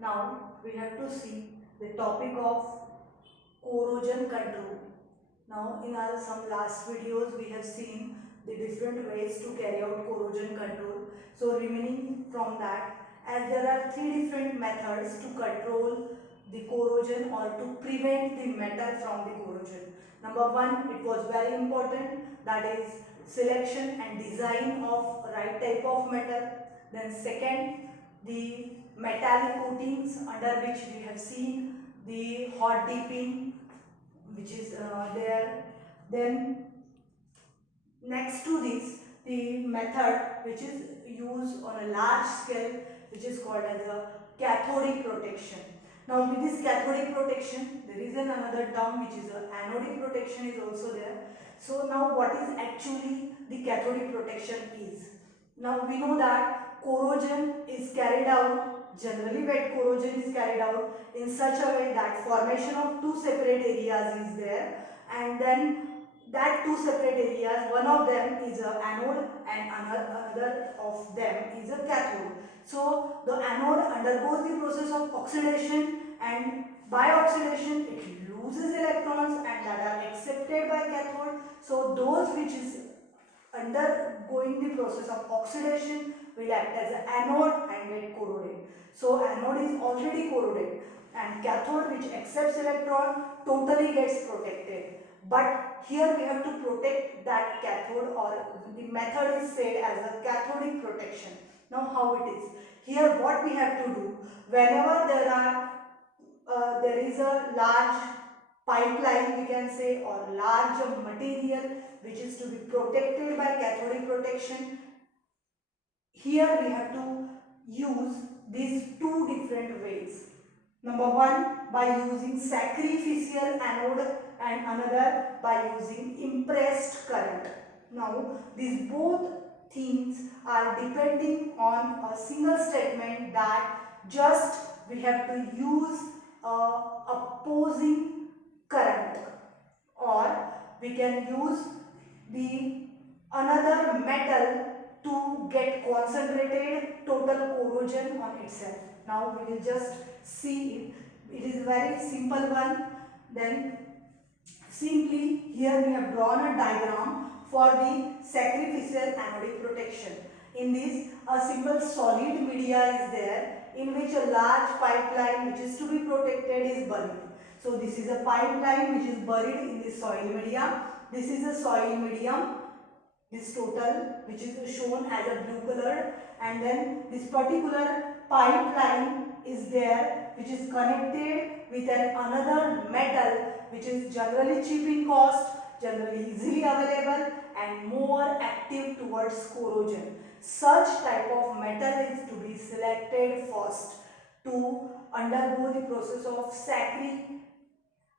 Now we have to see the topic of corrosion control. Now in our some last videos we have seen the different ways to carry out corrosion control. So remaining from that, as there are three different methods to control the corrosion or to prevent the metal from the corrosion. Number one, it was very important, that is selection and design of right type of metal. Then second, the metallic coatings, under which we have seen the hot dipping, which is there. Then next to this, the method which is used on a large scale, which is called as a cathodic protection. Now with this cathodic protection, there is another term which is a anodic protection is also there. So now what is actually the cathodic protection is? Now we know that corrosion is carried out, generally wet corrosion is carried out in such a way that formation of two separate areas is there, and then that two separate areas, one of them is a anode and another of them is a cathode. So the anode undergoes the process of oxidation, and by oxidation it loses electrons and that are accepted by cathode. So those which is undergoing the process of oxidation will act as an anode and get corroded. So anode is already corroded, and cathode, which accepts electron, totally gets protected. But here we have to protect that cathode, or the method is said as a cathodic protection. Now how it is? Here what we have to do, whenever there is a large pipeline, we can say, or large material which is to be protected by cathodic protection, here we have to use these two different ways. Number one, by using sacrificial anode, and another by using impressed current. Now these both things are depending on a single statement, that just we have to use opposing current, or we can use the another metal to get concentrated total corrosion on itself. Now we will just see it. It is very simple one. Then simply here we have drawn a diagram for the sacrificial anodic protection. In this, a simple solid media is there, in which a large pipeline which is to be protected is buried. So this is a pipeline which is buried in the soil media. This is a soil medium, this total, which is shown as a blue color, and then this particular pipeline is there, which is connected with another metal which is generally cheap in cost, generally easily available, and more active towards corrosion. Such type of metal is to be selected first to undergo the process of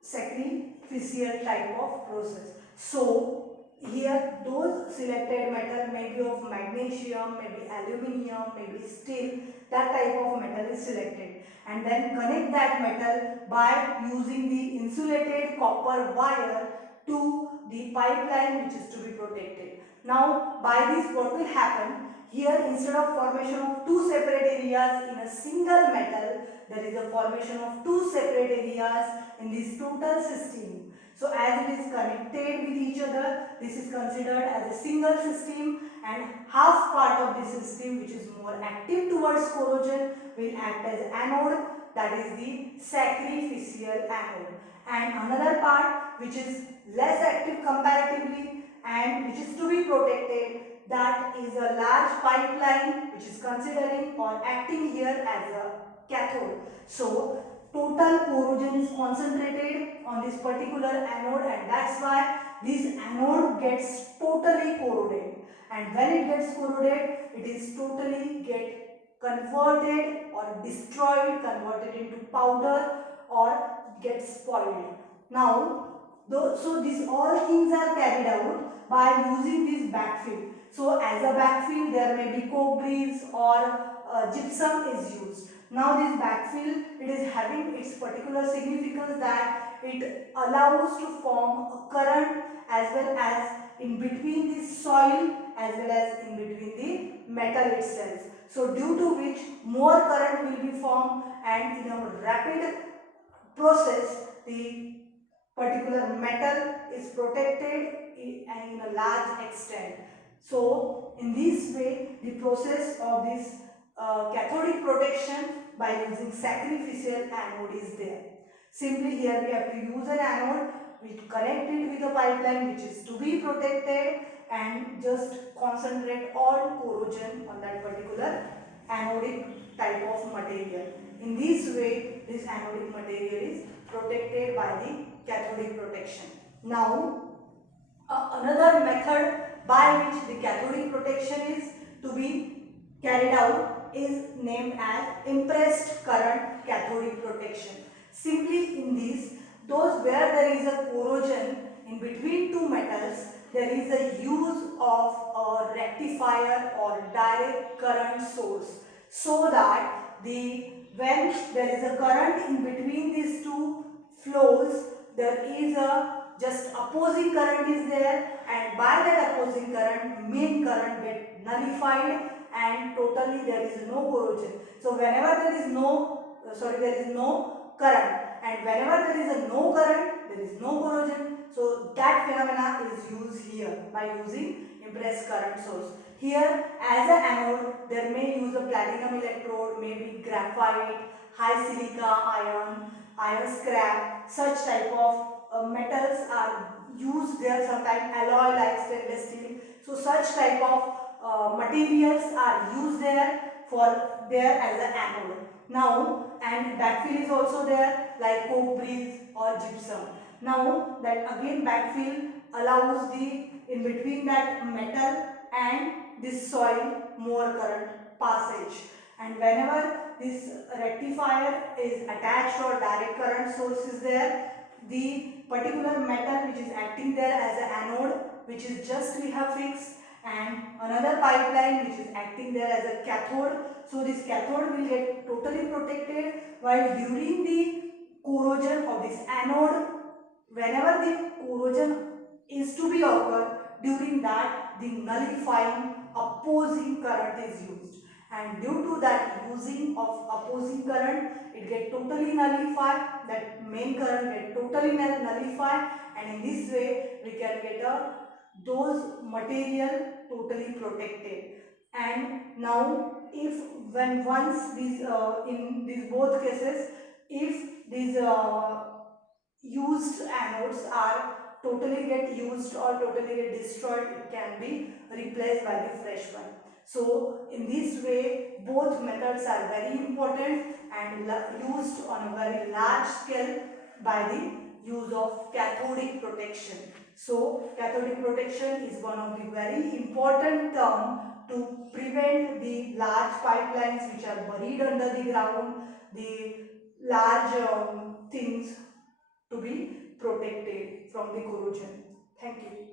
sacrificial type of process. So here those selected metal may be of magnesium, maybe aluminium, maybe steel, that type of metal is selected, and then connect that metal by using the insulated copper wire to the pipeline which is to be protected. Now by this what will happen, here instead of formation of two separate areas in a single metal, there is a formation of two separate areas in this total system. So as it is connected with each other, this is considered as a single system, and half part of the system which is more active towards corrosion will act as anode, that is the sacrificial anode, and another part which is less active comparatively and which is to be protected, that is a large pipeline which is considering or acting here as a cathode. So total corrosion is concentrated on this particular anode, and that's why this anode gets totally corroded, and when it gets corroded, it is totally get converted or destroyed, converted into powder, or gets spoiled. Now so these all things are carried out by using this backfill. So as a backfill, there may be coke grease or gypsum is used. Now this backfill, it is having its particular significance, that it allows to form a current as well as in between the soil as well as in between the metal itself. So due to which more current will be formed, and in a rapid process the particular metal is protected in a large extent. So in this way the process of this cathodic protection by using sacrificial anode is there. Simply here we have to use an anode, we connect it with a pipeline which is to be protected, and just concentrate all corrosion on that particular anodic type of material. In this way this anodic material is protected by the cathodic protection. Now another method by which the cathodic protection is to be carried out is named as impressed current cathodic protection. Simply in this, those where there is a corrosion in between two metals, there is a use of a rectifier or direct current source, so that when there is a current in between these two flows, there is a just opposing current is there, and by that opposing current main current get nullified and totally there is no corrosion. So whenever there is no current, and whenever there is a no current there is no corrosion. So that phenomena is used here by using impressed current source. Here as an anode there may use a platinum electrode, maybe graphite, high silica iron scrap, such type of metals are used there, sometimes alloy like stainless steel. So such type of materials are used there for there as an anode. Now and backfill is also there like coke bridge or gypsum. Now that again backfill allows the in between that metal and this soil more current passage, and whenever this rectifier is attached or direct current source is there, the particular metal which is acting there as an anode, which is just we have fixed, and another pipeline which is acting there as a cathode. So this cathode will get totally protected, while during the corrosion of this anode, whenever the corrosion is to be occur, during that the nullifying opposing current is used, and due to that using of opposing current it get totally nullified, that main current get totally nullified, and in this way we can get those material totally protected. And now if when once these in these both cases, if these used anodes are totally get used or totally get destroyed, it can be replaced by the fresh one. So in this way both methods are very important and used on a very large scale by the use of cathodic protection. So cathodic protection is one of the very important term to prevent the large pipelines which are buried under the ground, the large things to be protected from the corrosion. Thank you.